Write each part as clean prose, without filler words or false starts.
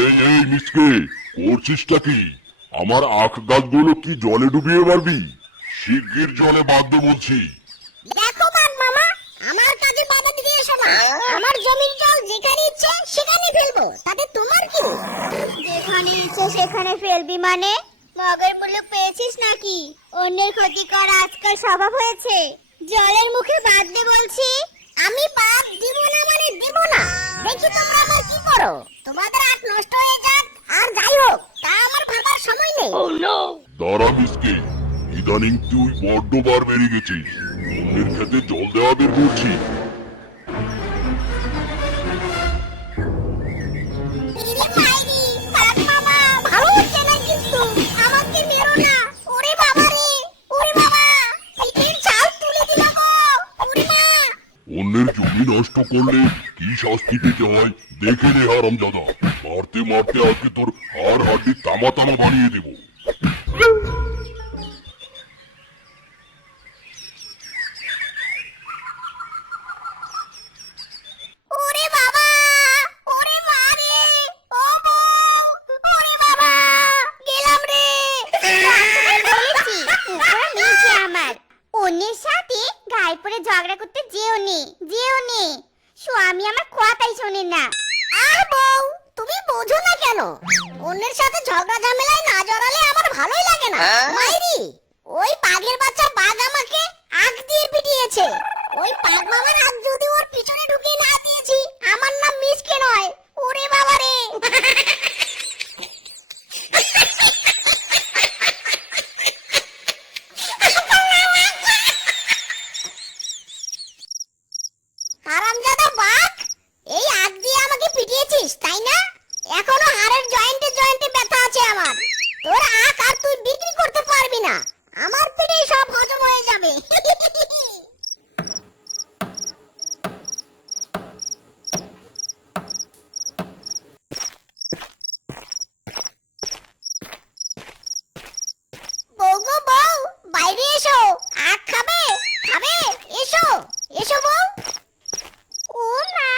এই এই মিসকে, করছিসটা কি? আমার আখ গাছগুলো কি জলে ডুবিয়ে মারবি? শিগগির জলে বাঁধতে বলছি। দেখো বাঘ মামা, আমার কাজে বাধা দিতে এসো না। আমার জমির জল যেখানে ইচ্ছে সেখানে ফেলবো, তাতে তোমার কি? যেখানে ইচ্ছে সেখানে ফেলবি মানে? মগের মুলুক পেয়েছিস নাকি? অন্যের ক্ষতি করা আজকাল স্বভাব হয়েছে। জলের মুখে বাঁধতে বলছি। আমি বাদ দিব না মানে দিব না। দেখি তোমরা আবার কি করো। তোমাদের আখ নষ্ট হয়ে যাক আর যাই হোক, তা আমার ভাবার সময় নেই। দাঁড়া মিসকে, ইদানিং তুই বড্ড বার বেড়ে গেছিস। অন্যের খেতে জল দেওয়া বের করছি। ইরে মাইরি, বাঘ মামা, ভালো হচ্ছে না কিন্তু। আমাকে মেরো না। ওরে বাবা রে, ওরে বাবা, পিঠের ছাল তুলে দিল গো। ওরে মা। অন্যের জমি নষ্ট করলে কি শাস্তি পেতে হয় দেখে নে হারামজাদা। মারতে মারতে আজকে তোর হাড় হাড্ডি তামা তামা বানিয়ে দেবো। ওরে বাবা, ওরে মা রে, ও বউ, ওরে বাবা, গেলাম রে। বলেছি, কুকুর নিচে আমার। অন্যের সাথে গায়ে পড়ে ঝগড়া করতে যেও নে। স্বামী আমার কথাই শোনে না। আর বউ, তুমি বোঝো না কেন? অন্যের সাথে ঝগড়া ঝামেলায় না জড়ালে আমার ভালোই লাগে না। মাইরি, ওই বাঘের বাচ্চা বাঘ আমাকে আগ দিয়ে পিটিয়েছে। ওই বাঘ মামার হাত যদি ওর পিছনে ঢুকিয়ে না দিয়েছি, আমার নাম মিসকে নয়। ওরে বাবা রে। হারামজাদা বাঘ, এই আগ দিয়ে আমাকে পিটিয়েছিস তাই না? এখনো হাড়ের জয়েন্টে জয়েন্টে ব্যথা আছে আমার। তোর আখ আর তুই বিক্রি করতে পারবি না। আমার পেটেই সব হজম হয়ে যাবে। বউ গো বউ, বাইরে এসো। আখ খাবে? খাবে? এসো, এসো বউ। ও মা,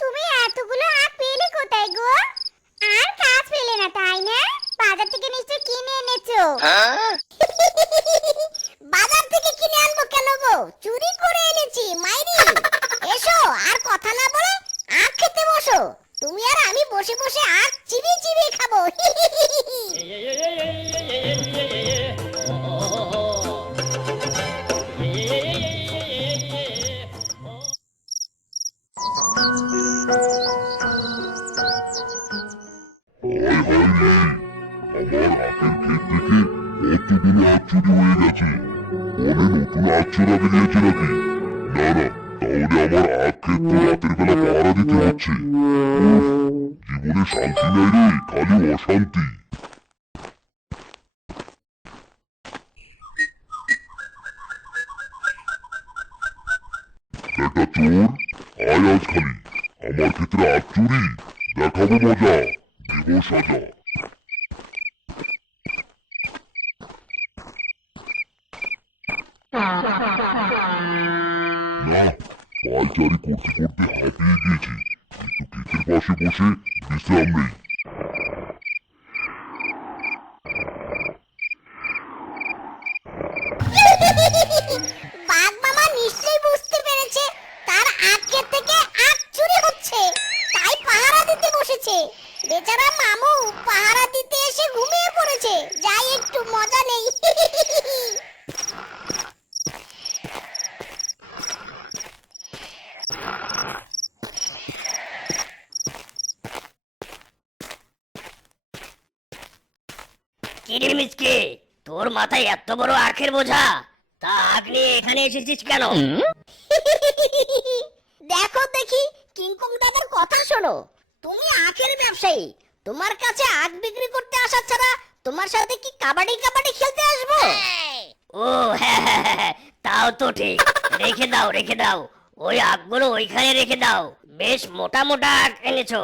তুমি এতগুলো আখ পেলে কোথায় গো? আর কাজ পেলে না তাই না? বাজার থেকে নিশ্চয় কিনে এনেছো। বাজার থেকে কিনে আনবো কেন গো? চুরি করে এনেছি মাইরি। এসো, আর কথা না বলে আখ খেতে বসো। তুমি আর আমি বসে বসে আখ চিবিয়ে চিবিয়ে খাবো। হায় হায় রে, আমার আখের ক্ষেত থেকে কতগুলো আখ চুরি হয়ে গেছে। বনে নতুন আখ চোরা বেরিয়েছে নাকি? না না, তাহলে আমার আখ ক্ষেত তো রাতের বেলা পাহারা দিতে হচ্ছে। উফ, জীবনে শান্তি নাই রে, খালি অশান্তি। একটা চোর, আয় আজ খালি আমার ক্ষেত্রে আখ চুরি, দেখাবো মজা, দেবো সাজা। না, পায়চারি করতে করতে হাঁপিয়ে গিয়েছি, কিন্তু ক্ষেতের পাশে বসে বিশ্রাম নেই। বাঘ মামা নিশ্চয়ই বুঝতে পেরেছে তার আখ ক্ষেত থেকে আখ চুরি হচ্ছে, তাই পাহারা দিতে বসেছে। বেচারা মামু পাহারা দিতে এসে ঘুমিয়ে পড়েছে। যাই একটু মজা নেই। কিরে মিচকে, তোর মাথায় এত বড় আখের বোঝা, তা আখ নিয়ে এখানে এসেছিস কেন? দেখো দেখি, কিংকং দাদার কথা শোনো। তুমি আখের ব্যবসায়ী, তোমার কাছে আখ বিক্রি করতে আসা ছাড়া তোমার সাথে কি কাবাডি কাবাডি খেলতে আসবো? ও হ্যাঁ হ্যাঁ হ্যাঁ, তাও তো ঠিক। রেখে দাও রেখে দাও, ওই আখগুলো ওইখানে রেখে দাও। বেশ মোটা মোটা আখ এনেছো।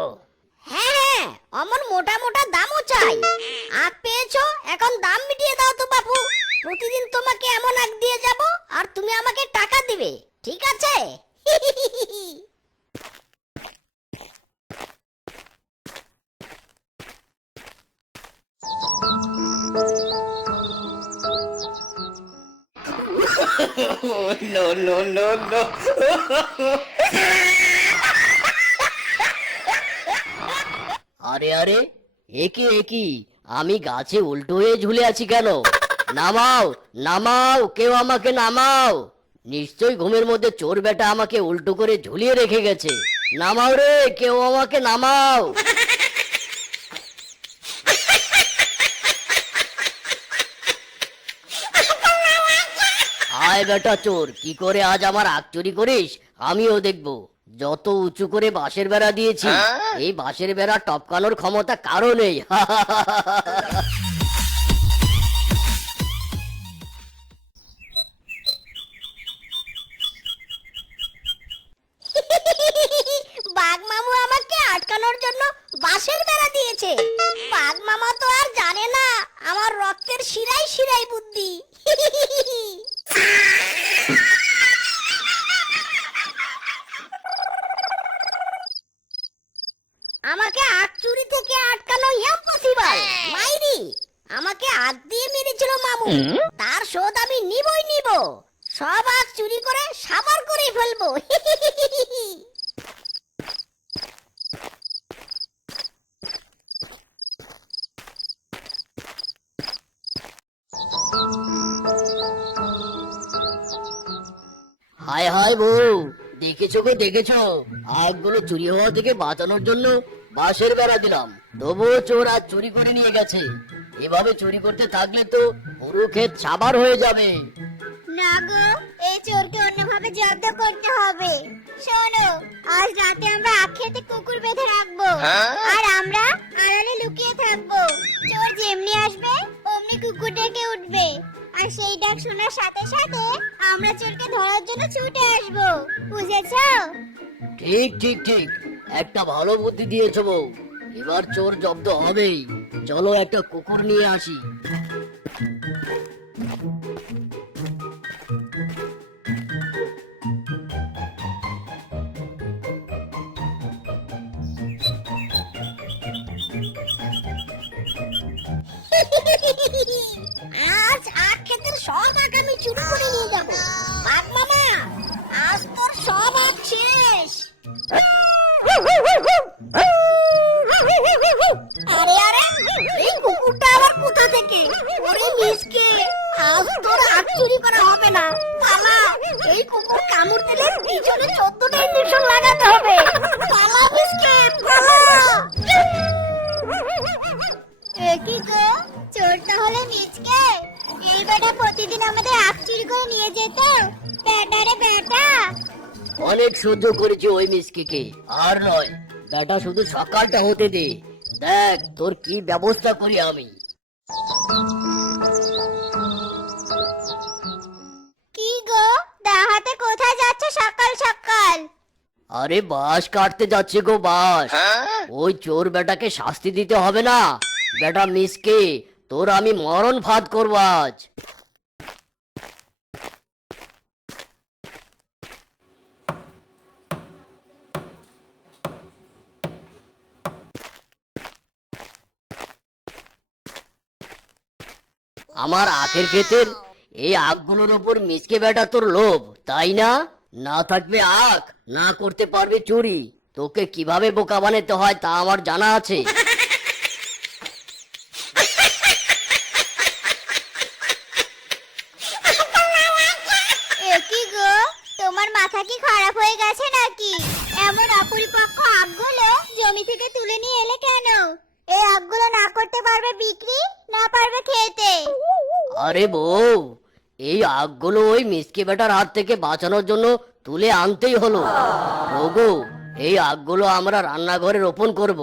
হ্যাঁ হ্যাঁ, হ্যাঁ, অমন মোটা মোটা দামও চাই। আখ পেয়েছো, এখন দাম মিটিয়ে দাও তো বাপু। প্রতিদিন তোমাকে এমন আখ দিয়ে যাব, আর তুমি আমাকে টাকা দিবে, ঠিক আছে? No, no, no, no. আরে আরে, একি আমি গাছে উল্টো হয়ে ঝুলে আছি কেন? নামাও নামাও, কেউ আমাকে নামাও। নিশ্চয়ই ঘুমের মধ্যে চোর বেটা আমাকে উল্টো করে ঝুলিয়ে রেখে গেছে। নামাও রে, কেউ আমাকে নামাও। আয় বেটা চোর, কি করে আজ আমার আখ চুরি করিস আমিও দেখবো। যত উঁচু করে বাঁশের বেড়া দিয়েছি, এই বাঁশের বেড়া টপকানোর ক্ষমতা কারো নেই। বাঘ মামু আমাকে আটকানোর জন্য বাঁশের বেড়া দিয়েছে। বাঘ মামা তো আর জানে না আমার রক্তের শিরায় শিরায় বুদ্ধি। আমাকে আখ চুরি থেকে আটকানো ইম্পসিবল। মাইরি, আমাকে আখ দিয়ে মেরেছিল মামু, তার শোধ আমি নিবই নিব। সব আখ চুরি করে সাবার করে ফেলবো। হায় হায় বউ, দেখেছো গো দেখেছো, আগগুলো চুরি হওয়া থেকে বাঁচানোর জন্য বাঁশের বেড়া দিলাম, তবুও চোর আজ চুরি করে নিয়ে গেছে। এভাবে চুরি করতে থাকলে তো পুরো ক্ষেত সাবার হয়ে যাবে। না গো, এই চোরকে অন্যভাবে জব্দ করতে হবে। শোনো, আজ রাতে আমরা আখ খেতে কুকুর বেঁধে রাখবো, আর আমরা আড়ালে লুকিয়ে থাকবো। চোর যেমনি আসবে অমনি কুকুর ডেকে উঠবে, আর সেই ডাক শোনার সাথে সাথে আমরা চোরকে ধরার জন্য ছুটে আসবো। বুঝেছো? ঠিক ঠিক ঠিক, একটা ভালো বুদ্ধি দিয়েছো বউ। এবার চোর জব্দ হবেই। চলো একটা কুকুর নিয়ে আসি। আজ আখ ক্ষেতের সব আখ আমি চুরি করে নিয়ে যাবো। বাঘ মামা, আজ তোর সব আখ শেষ। আরে আরে, এই কুকুরটা আবার কোথা থেকে? ওরে মিসকে, আজ তোর আখ চুরি করা হবে না। পালা, এই কুকুর কামড় দিলে পিছনে 14টা ইঞ্জেকশন লাগাতে হবে। পালা মিসকে, পালা। কি গো, চোরটা হলে মিচকে? এই বেটা প্রতিদিন আমাদের আখ চুরি করে নিয়ে যেত। বেটা রে বেটা। অনেক সহ্য করেছি ওই মিসকিকে, আর নয়। বেটা শুধু সকালটা হতে দে, দেখ তোর কি ব্যবস্থা করি আমি। কি গো, দাহাতে কোথায় যাচ্ছে সকাল সকাল? আরে বাঁশ কাটতে যাচ্ছে গো, বাঁশ। ওই চোর বেটাকে শাস্তি দিতে হবে না? বেটা মিসকে, তোর আমি মরণ ফাঁদ করবো আজ। আমার আখের ক্ষেতের এই আখগুলোর ওপর মিসকে বেটা তোর লোভ, তাই না? না থাকবে আখ, না করতে পারবে চুরি। তোকে কিভাবে বোকা বানাতে হয় তা আমার জানা আছে। কি গো, তোমার মাথা কি খারাপ হয়ে গেছে নাকি? এমন অপরিপক্ক আখগুলো জমি থেকে তুলে নিয়ে এলে কেন? এই আখগুলো না করতে পারবে বিক্রি, না পারবে খেতে। আরে বউ, এই আখগুলো ওই মিসকে বেটার হাত থেকে বাঁচানোর জন্য তুলে আনতেই হলো। ওগো, এই আখগুলো আমরা রান্নাঘরে রোপণ করব।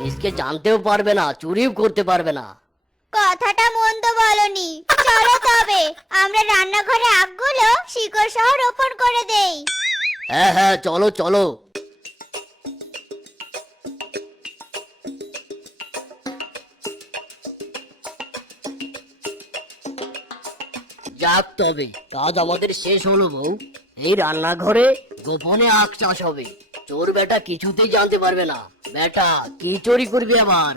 মিসকে জানতেও পারবে না, চুরিও করতে পারবে না। কথাটা মন্দ বলনি। চলো তবে আমরা রান্নাঘরে আখগুলো শিকড় সহ রোপণ করে দেই। হ্যাঁ হ্যাঁ, চলো চলো। যাক তবে কাজ আমাদের শেষ হলো বউ। এই রান্নাঘরে গোপনে আখ চাষ হবে, চোর বেটা কিছুতেই জানতে পারবে না। বেটা কি চুরি করবি আবার?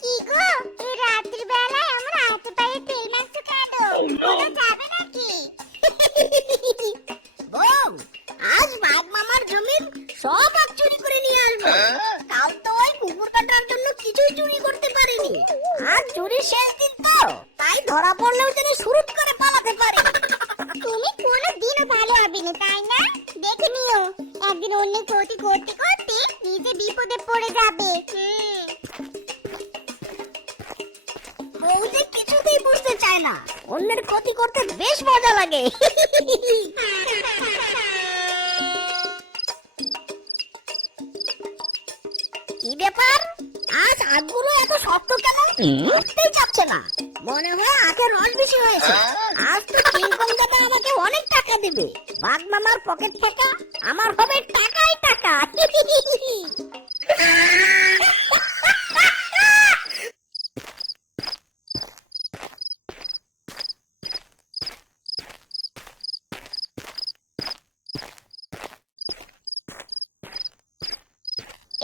কি গো, এই রাত্রি বেলায় আমার হাতে পায়ে তেল মাখছো কেন? কোথাও যাবে নাকি? বউ, আজ বাঘ মামার জমির সব আখ চুরি করে নিয়ে আসবো। কাল তো ওই কুকুর কাটার জন্য কিছুই চুরি করতে পারিনি। আজ চুরির শেষ দিন তো, তাই ধরা পড়লেও যেন সুরুট করে পালাতে পারি। তুমি কোনো দিনও ভালো হবে না, তাই না? দেখে নিও, একদিন অন্য ক্ষতি করতে করতে নিজে বিপদে পড়ে যাবে। বউ যে কিছুতেই বুঝতে চায় না, অন্যের ক্ষতি করতে বেশ মজা লাগে। কি ব্যাপার, আজ আখগুলো এত শক্ত কেন? উঠতেই চাচ্ছে না, মনে হয় আখের রস বেশি হয়েছে। আজ তো কিংকং দাদা আমাকে অনেক টাকা দেবে। বাঘ মামার পকেট থেকে আমার হবে টাকাই টাকা।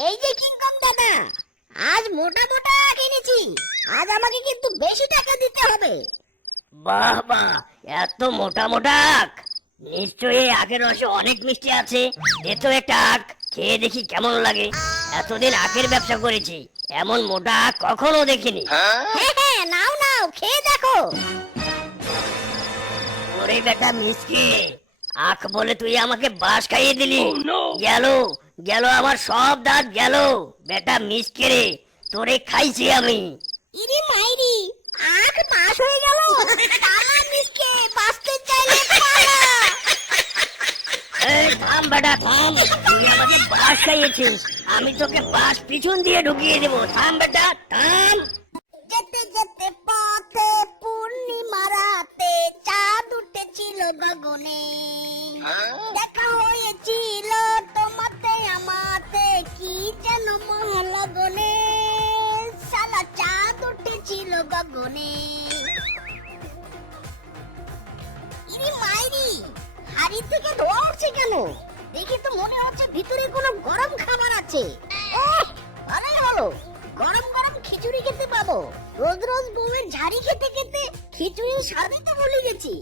এই যে কিংকং দাদা, আজ মোটা মোটা আখ এনেছি। আজ আমাকে কিন্তু বেশি টাকা দিতে হবে। বাহ বাহ, এত মোটা মোটা আখ! নিশ্চয়ই এই আখের রসে অনেক মিষ্টি আছে। দে তো একটা আখ, খেয়ে দেখি কেমন লাগে। এতদিন আখের ব্যবসা করেছি, এমন মোটা আখ কখনো দেখিনি। হ্যাঁ হ্যাঁ, নাও নাও, খেয়ে দেখো। ওরে বেটা মিসকে, আখ বলে তুই আমাকে বাঁশ খাইয়ে দিলি। গেল গেল আমার সব দাঁত গেল। বেটা মিসকে রে, তোরে খাইছি আমি। ইরি মাইরি, আখ পাস হয়ে গেল। পালা মিসকে, বাঁচতে চাইলে পালা। এই থাম বেটা থাম, তুই আমাকে বাঁশ খাইয়েছিস, আমি তোকে বাঁশ পিছন দিয়ে ঢুকিয়ে দেবো। থাম বেটা থাম। যেতে যেতে পথে পূর্ণিমা রাতে চাঁদ উঠেছিল গগনে। দেখা হয়েছিল তোমাতে আমাতে, কি যেন মহালগনে। সালা চাঁদ উঠেছিল গগনে। ইরি মাইরি, হাড়ি থেকে ধোঁয়া উঠছে কেন? দেখি তো মনে হচ্ছে ভিতরে কোনো গরম খাবার আছে। ভালোই হলো, গরম গরম খিচুড়ি খেতে পাবো। রোজ রোজ বউয়ের ঝাড়ি খেতে খেতে খিচুড়ি স্বাদই তো ভুলে গেছি।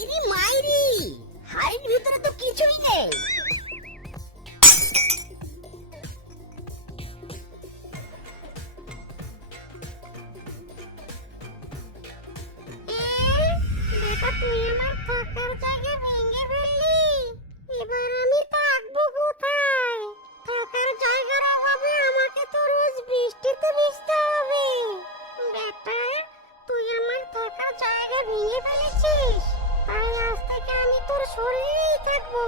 ইরি মাইরি, হাড়ির ভিতরে তো কিছুই নেই। বেটা, তুই আমার থাকার জায়গা ভেঙে ফেললি। এবার আমি থাকবো কোথায়? থাকার জায়গার অভাবে আমাকে তো রোজ বৃষ্টিতে ভিজতে হবে। বেটা, তুই আমার থাকার জায়গা ভেঙে ফেলেছিস, তাই আজ থেকে আমি তোর শরীরেই থাকবো।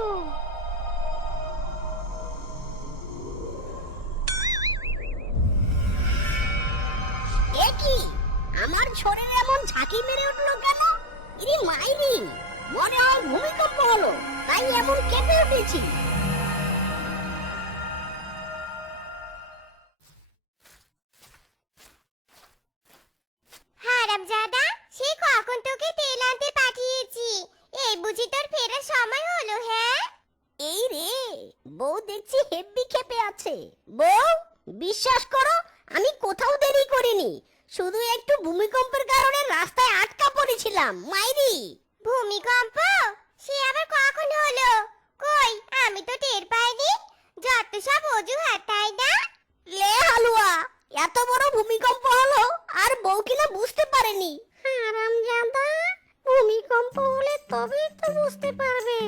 এ কি, আমার শরীরে এমন ঝাঁকি মেরে উঠলো কেন? ইরি মাইরি, মনে হয় ভূমিকম্প হলো, তাই এমন কেঁপে উঠেছি। হারামজাদা, সে কখন তোকে তেল আনতে পাঠিয়েছি, এই বুঝি তোর ফেরার সময় হলো? হ্যাঁ, এই রে, বউ দেখছি হেব্বি খেপে আছে। বউ, বিশ্বাস করো, আমি কোথাও দেরি করিনি। শুধু একটু ভূমিকম্পের কারণে রাস্তায় আটকা পড়েছিলাম। মাইরি, ভূমিকম্প? সে আবার কখন হলো? কই, আমি তো টের পাইনি। যত সব অজুহাত, তাই না? লে হালুয়া, এত বড় ভূমিকম্প হলো আর বউ কিনা বুঝতে পারেনি। হারামজাদা, ভূমিকম্প হলে তবেই তো বুঝতে পারবে।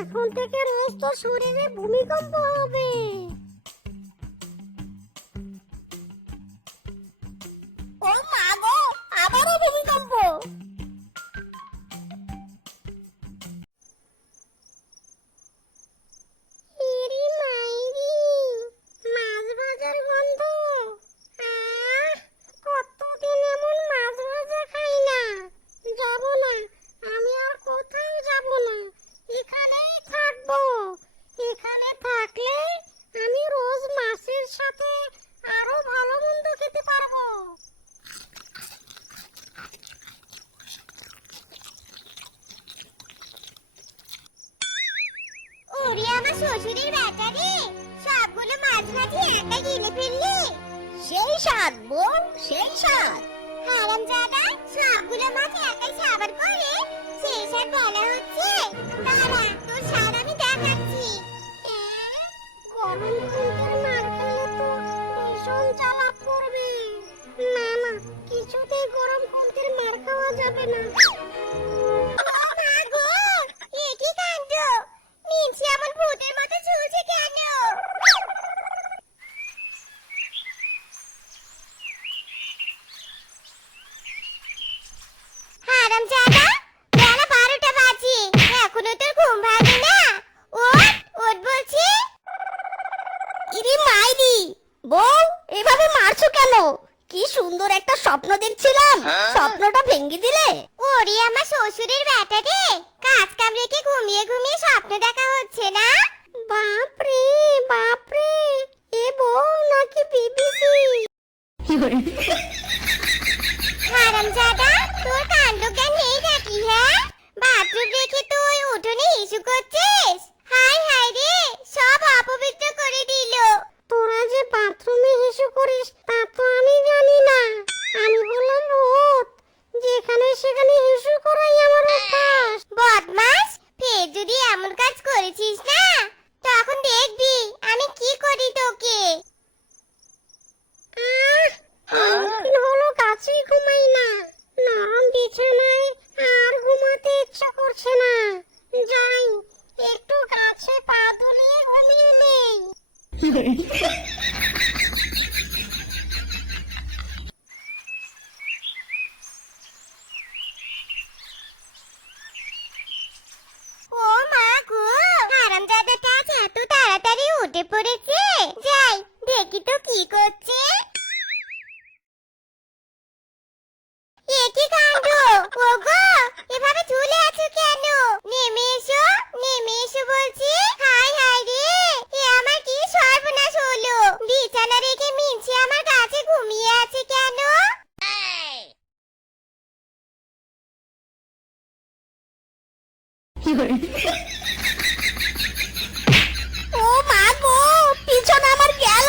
এখন থেকে রোজ তো শরীরে ভূমিকম্প হবে। ও মা গো, আবারও ভূমিকম্প। ইরি মাইরি, মাছ ভাজার গন্ধ। কতদিন এমন মাছ ভাজা খাই না। যাব না, শ্বশুরের বেটা রে, সবগুলো মাছ ভাজি একা গিলে ফেললি। সেই স্বাদ বউ, সেই স্বাদ। হারামজাদা, সবগুলো মাছ একাই সাবার করে সেই স্বাদ বলা হচ্ছে? দাঁড়া, তোর স্বাদ আমি দেখাচ্ছি। গরম খুন্তির মার খেলে তো ভীষণ চালাক করবে। না না, কিছুতেই গরম খুন্তির মার খাওয়া যাবে না। মা গো, এ কি কাণ্ড! মিনছি এমন ভূতের মতো ঝুলছে কেন? হারামজাদা, বেলা 12টা বাজে, এখনো তোর ঘুম ভাঙে না? ওঠ, ওঠ বলছি। ইরে মাইরি, বউ এভাবে মারছো কেন? কি সুন্দর একটা স্বপ্ন দেখছিলাম, স্বপ্নটা ভেঙে দিলে। ওরে আমার শ্বশুরের বেটা রে, কাজ কাম রেখে ঘুমিয়ে ঘুমিয়ে স্বপ্ন দেখা হচ্ছে না? বাপরে বাপরে, এ বউ নাকি বিবিসি? হারামজাদা, তোর কাণ্ড জ্ঞান নেই নাকি? হ্যাঁ, বাথরুম রেখে তুই উঠোনে হিসু করছিস? হাই হাই রে, সব অপবিত্র করে দিল। তোরা যে বাথরুমে হিসু করিস তা তো আমি জানি না। আমি হলাম ভূত, যেখানে সেখানে হিসু করাই আমার অভ্যাস। বদমাস, ফের যদি এমন কাজ করেছিস না, তখন দেখবি আমি কি করি তোকে। অনেকদিন হলো কাছেই ঘুমাই না, নরম বিছানায় আর ঘুমাতে ইচ্ছা করছে না। যাই, একটু কাছে পা দুলিয়ে ঘুমিয়ে নেই। ও মা গো, হারামজাদাটা আজ এত তাড়াতাড়ি উঠে পড়েছে। যাই, দেখি তো কি করছে। এ কি কাণ্ড! ওগো, এভাবে ঝুলে আছো কেন? নেমে এসো, নেমে এসো বলছি। হাই হাই রে, এ আমার কি সর্বনাশ হলো! বিছানা রেখে মিনছি আমার কাছে ঘুমিয়ে আছে কেন? ও মা গো, পিছনে আমার গেল।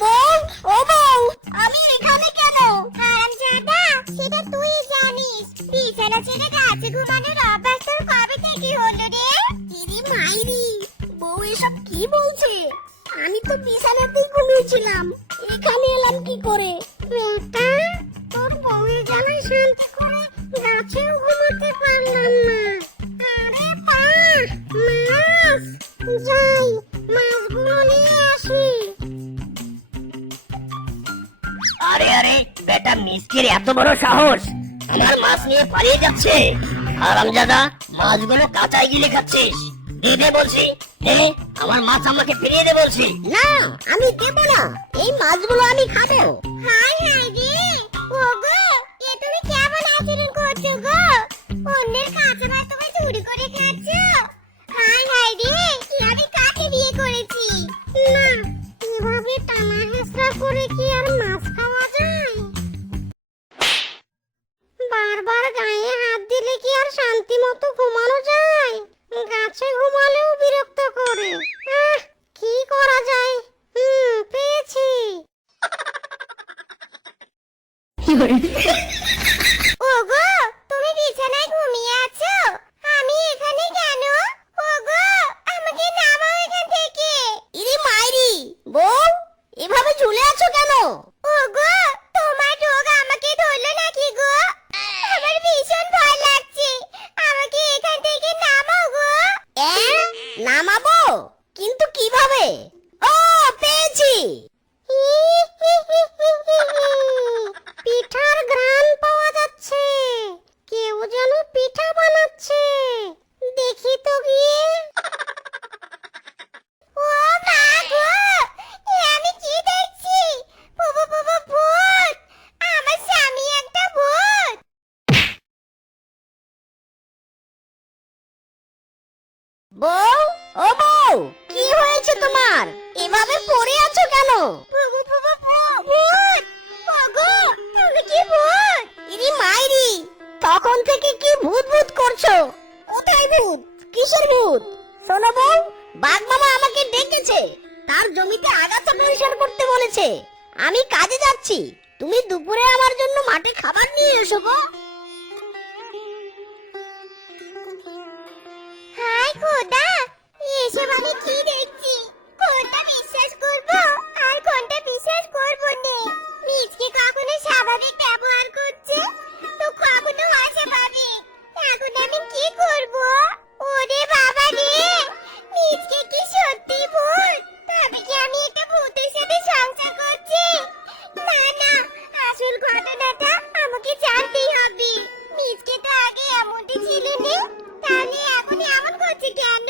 বউ, ও বউ, আমি এখানে কেন? হারামজাদা, সেটা তুই জানিস। বিছানা ছেড়ে গাছে ঘুমানোর অভ্যাস তোর কবে থেকে হলো রে? ইরি মাইরি, বউ এসব কি বলছে? আমি তো বিছানাতেই ঘুমিয়েছিলাম, এখানে এলাম কি করে? বেটা, তোর বউয়ের জ্বালায় শান্তি করে গাছেও ঘুমাতে পারলাম না। আরে বাহ, মাছ! যাই, মাছগুলো নিয়ে আসি। আরে আরে, বেটা মিসকির এত বড় সাহস, আমার মাছ নিয়ে পালিয়ে যাচ্ছে। হারামজাদা, মাছগুলো কাঁচাই গিলে খাচ্ছিস। দে দে বলছি, দে, আমার মাছ আমাকে ফিরিয়ে দে বলছি। না, আমি দেব না, এই মাছগুলো আমি খাবো। হাই হাই রে, ওগো, এ তুমি কেমন আচরণ করছো গো? অন্যের কাঁচা মাছ তুমি চুরি করে খাচ্ছো? হাই হাই রে, কি আমি কাকে বিয়ে করেছি? না, এভাবে টানা হেঁচড়া করে কি আর মাছ খাওয়া যায়? বারবার গায়ে হাত দিলে কি আর শান্তি মতো ঘুমানো যায়? গাছে ঘুমালেও বিরক্ত করে। কি করা যায়? পেয়েছি। ওগো, তুমি বিছানায় ঘুমিয়ে আছো? আমি এখানে কেন? ওগো, আমাকে নামাও এখান থেকে। ইরে মাইরি, বউ এভাবে ঝুলে আছো কেন? ওগো, তোমার রোগ আমাকে ধরলো নাকি গো? আমার ভীষণ ভয় লাগছে, আমাকে এখান থেকে নামাও গো। নামাবো? কিন্তু কিভাবে? ও, পেয়েছি। পিঠার ঘ্রাণ পাওয়া যাচ্ছে, কেউ যেন পিঠা বানাচ্ছে। দেখি তো গিয়ে। ও মা গো, এ আমি কি দেখছি? বুবু বুবু ভূত! আমার স্বামী একটা ভূত! বউ, ও বউ, কি হয়েছে তোমার? এভাবে পড়ে আছো কেন? বুবু বুবু ভূত! ওগো, তুমি কি ভূত? ইরি মাইরি, তখন থেকে কি ভূত ভূত করছো? কোথায় ভূত? কিসের ভূত? শোনো বউ, বাঘ মামা আমাকে ডেকেছে, তার জমিতে আগাছা পরিষ্কার করতে বলেছে। আমি কাজে যাচ্ছি, তুমি দুপুরে আমার জন্য মাঠে খাবার নিয়ে এসো গো। হাই খোদা, এসব আমি কি দেখছি? কোনটা বিশ্বাস করব আর কোনটা বিশ্বাস করব না? মিজকে কখনো স্বাভাবিক ব্যবহার করছে, তো কখনো অস্বাভাবিক। এখন আমি কি করব? ওরে বাবা রে, মিজকে কি সত্যি ভূত? তবে কি আমি একটা ভূতের সাথে সংসার করছি? না না, আসল ঘটনাটা আমাকে জানতেই হবে। মিজকে তো আগে এমনটি ছিল না, তাহলে এখন এমন করছে কেন?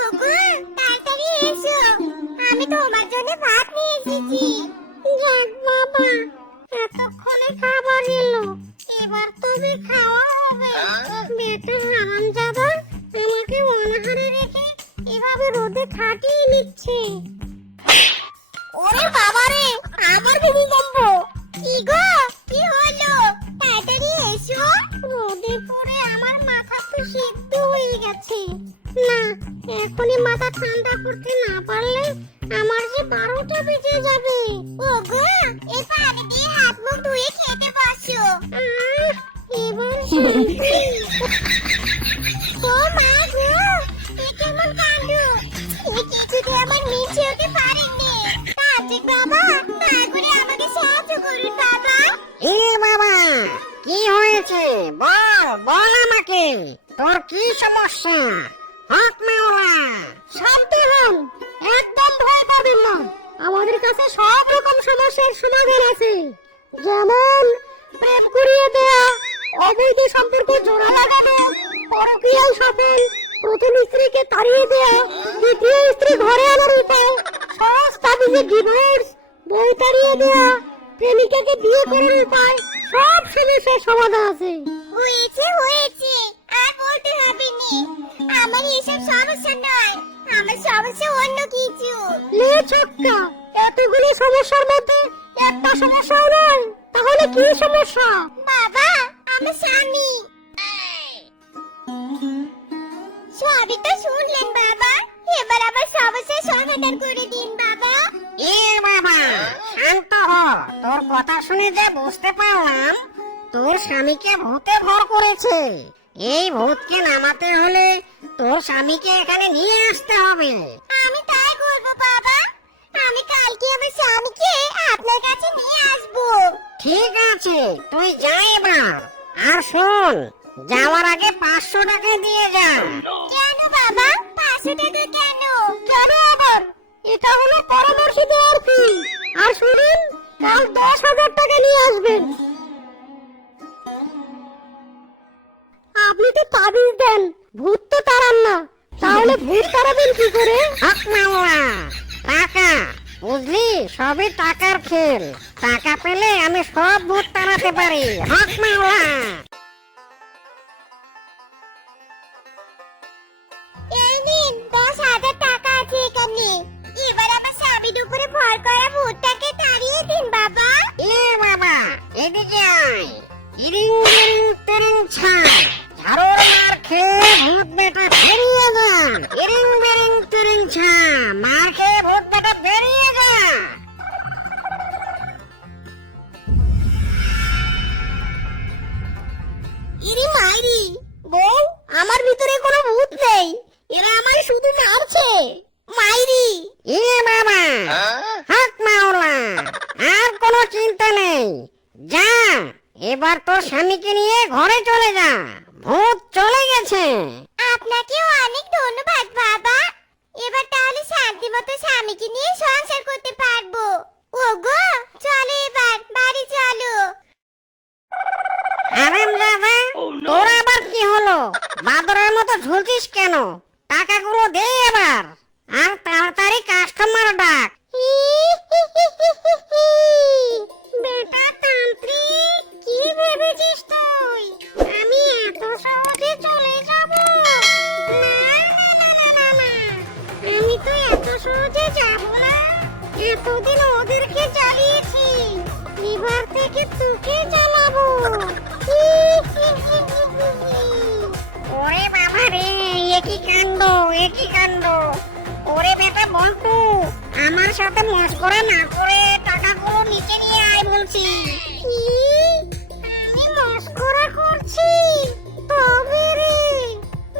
ওগো, তাড়াতাড়ি এসো, আমি তোমার জন্য ভাত নিয়ে এসেছি। যাক বাবা, এতক্ষণে খাবার এলো, এবার তবে খাওয়া হবে। বেটা হারামজাদা আমাকে অনাহারে রেখে এভাবে রোদে খাটিয়ে নিচ্ছে। ওরে বাবা রে, আমার ভূমিকম্প! কি গো, কি হলো? তাড়াতাড়ি এসো, রোদে পড়ে আমার মাথা তো সিদ্ধ হয়ে গেছে। না, এখনই মাথা ঠান্ডা করতে না পারলে আমার যে 12টা বেজে যাবে। ওগো, এই পানি দিয়ে হাত মুখ ধুয়ে খেতে বসো। এবার শান্তি। ও মা গো, এ কেমন কাণ্ড! এ কিছুতে আমার নিচে হতে পারেননি। তান্ত্রিক বাবা, দয়া করে আমাকে সাহায্য করুন বাবা। এ বাবা, কি হয়েছে? বল বল আমাকে, তোর কি সমস্যা? হক মাওলা। শান্ত হন, একদম ভয় পাবেন না। আমাদের কাছে সব রকম সমস্যার সমাধান আছে, যেমন প্রেম করিয়ে দেয়া, অবৈধ সম্পর্ক জোড়া লাগানো, পরকীয়ায় সফল, প্রথম স্ত্রীকে তাড়িয়ে দেয়া, দ্বিতীয় স্ত্রী ঘরে আনার উপায়, সহজ তাবিজে ডিভোর্স, বউ তাড়িয়ে দেয়া, প্রেমিকাকে বিয়ে করার উপায়, সব সমস্যার সমাধান আছে। হয়েছে হয়েছে, আর বলতে হবে না। আমার এসব সমস্যা নয়, আমার সমস্যা অন্য কিছু। লে ছক্কা, এতগুলো সমস্যার মধ্যে একটা সমস্যাও নয়, তাহলে কি সমস্যা? বাবা, আমার স্বামী। সবই তো শুনলেন বাবা, এবার আমার সমস্যার সমাধান করে দিন বাবা। এ বাবা, শান্ত হ। তোর কথা শুনে যা বুঝতে পারলাম, তোর স্বামীকে ভূতে ভর করেছে। এই ভূতকে নামাতে হলে তোর স্বামীকে এখানে নিয়ে আসতে হবে। আমি তাই করব বাবা, আমি কালকে আমার স্বামীকে আপনার কাছে নিয়ে আসব। ঠিক আছে, তুই যা এবার। আর শোন, যাওয়ার আগে 500 টাকা দিয়ে যা। কেন বাবা, 500 টাকা কেন? কেন আবার? এটা হলো পরামর্শ দেওয়ার ফি। আর শুনুন, কাল 10,000 টাকা নিয়ে আসবেন। আপনি তো তাবিজ দেন, ভূত তো তাড়ান না, তাহলে ভূত তাড়াবেন কি করে? হক মাওলা, টাকা বুঝলি, সবই টাকার খেল। টাকা পেলে আমি সব ভূত তাড়াতে পারি। হক মাওলা। এই নিন, 10,000 টাকা আছে এখানে। এবার আমার স্বামীর উপরে ভর করা ভূতটাকে তাড়িয়ে দিন বাবা। এ বাবা, এদিকে আয়। ইরিং বিরিং তিরিং ছা, ঝাড়ুর মার খেয়ে ভূত বেটা বেরিয়ে যা। ইরিং বিরিং তিরিং ছা, মার খেয়ে ভূত বেটা বেরিয়ে যা। ইরি মাইরি, বউ, আমার ভিতরে কোনো ভূত নেই, এরা আমায় শুধু মারছে। মাইরি। এ বাবা, হক মাওলা, আর কোনো চিন্তা নেই। যা, এবার তোর স্বামীকে নিয়ে ঘরে চলে যা, ভূত চলে গেছে। আপনাকেও অনেক ধন্যবাদ বাবা, এবার তাহলে শান্তি মতো স্বামীকে নিয়ে সংসার করতে পারবো। ওগো, চলো এবার বাড়ি চলো। হারামজাদা, তোর আবার কি হলো? বাদরের মতো ঝুলছিস কেন? টাকাগুলো দে এবার, আর তাড়াতাড়ি কাস্টমার ডাক। বেটা তান্ত্রিক, কি ভেবেছিস তুই আমি এত সহজে চলে যাব? না, আমি তো এত সহজে যাব না। এতদিন ওদেরকে জ্বালিয়েছি, এবার থেকে তোকে জ্বালাবো। কি কাণ্ড! ওরে বেটা বল্টু, আমার সাথে মস্করা না করে টাকাগুলো নিচে নিয়ে আয় বলছি। কি? আমি মস্করা করছি? তবে রে,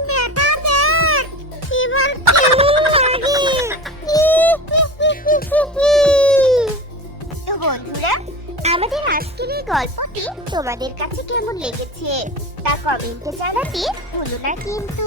বেটা দেখ এবার কেমন লাগে। তো বন্ধুরা, আমাদের আজকের এই গল্পটি তোমাদের কাছে কেমন লেগেছে তা কমেন্টে জানাতে ভুলো না কিন্তু।